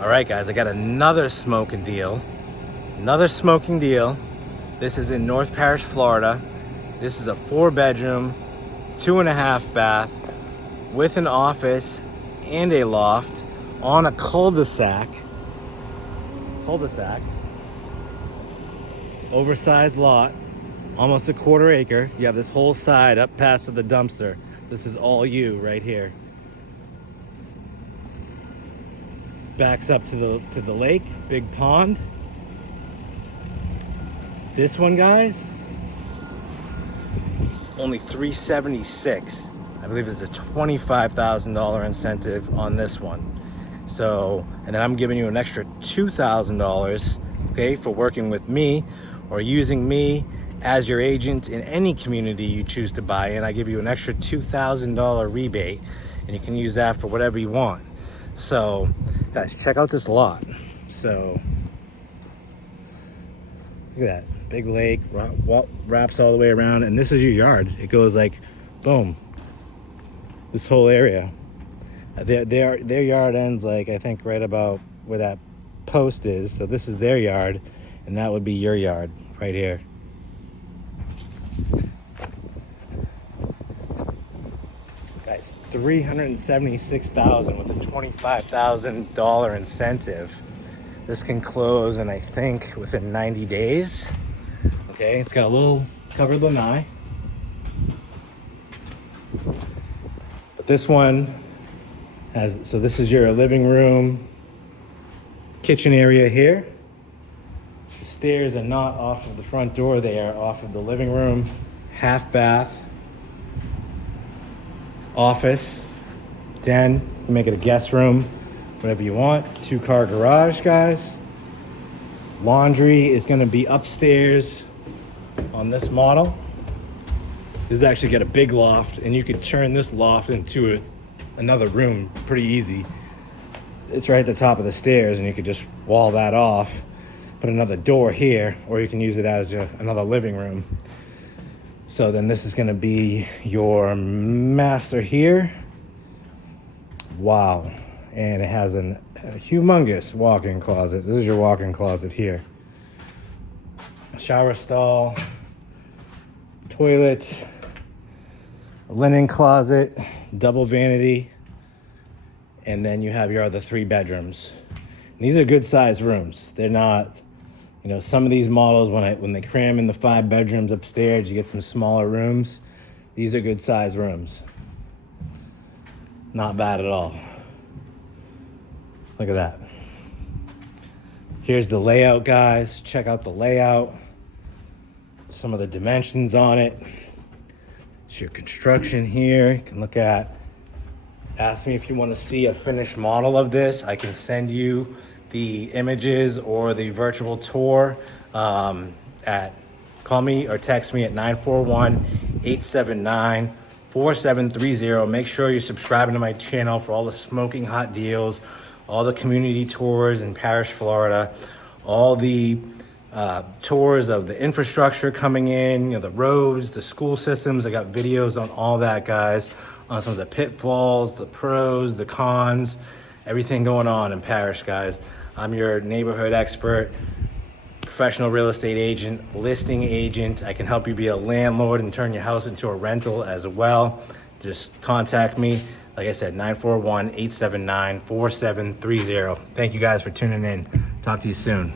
All right, guys, I got another smoking deal. Another smoking deal. This is in North Parrish, Florida. This is a 4-bedroom, 2.5 bath with an office and a loft on a cul-de-sac. Oversized lot, almost a 1/4 acre. You have this whole side up past to the dumpster. This is all you right here. Backs up to the lake, big pond. This one, guys, only $376. I believe it's a $25,000 incentive on this one. So, and then I'm giving you an extra $2,000, okay, for working with me or using me as your agent in any community you choose to buy in. I give you an extra $2,000 rebate, and you can use that for whatever you want. So, guys, check out this lot. So, look at that big lake, wraps all the way around, and this is your yard. It goes like, boom, this whole area. Their yard ends like, I think, right about where that post is. So this is their yard, and that would be your yard right here. Guys, $376,000 with a $25,000 incentive. This can close in, I think, within 90 days. Okay, it's got a little covered lanai. But this one has, so this is your living room, kitchen area here. The stairs are not off of the front door, they are off of the living room, half bath, office, den, you can make it a guest room, whatever you want. 2-car garage, guys. Laundry is gonna be upstairs on this model. This is actually got a big loft, and you could turn this loft into another room pretty easy. It's right at the top of the stairs, and you could just wall that off, put another door here, or you can use it as another living room. So then this is gonna be your master here. Wow. And it has a humongous walk-in closet. This is your walk-in closet here. A shower stall, toilet, a linen closet, double vanity, and then you have your other 3 bedrooms. And these are good sized rooms. They're not, you know, some of these models, when they cram in the 5 bedrooms upstairs, you get some smaller rooms. These are good sized rooms. Not bad at all. Look at that. Here's the layout, guys. Check out the layout. Some of the dimensions on it. It's your construction here. You can look at, ask me if you want to see a finished model of this. I can send you the images or the virtual tour call me or text me at 941-879-4730. Make sure you're subscribing to my channel for all the smoking hot deals, all the community tours in Parrish, Florida, all the tours of the infrastructure coming in, you know, the roads, the school systems. I got videos on all that, guys, on some of the pitfalls, the pros, the cons, everything going on in Parrish, guys. I'm your neighborhood expert, professional real estate agent, listing agent. I can help you be a landlord and turn your house into a rental as well. Just contact me. Like I said, 941-879-4730. Thank you guys for tuning in. Talk to you soon.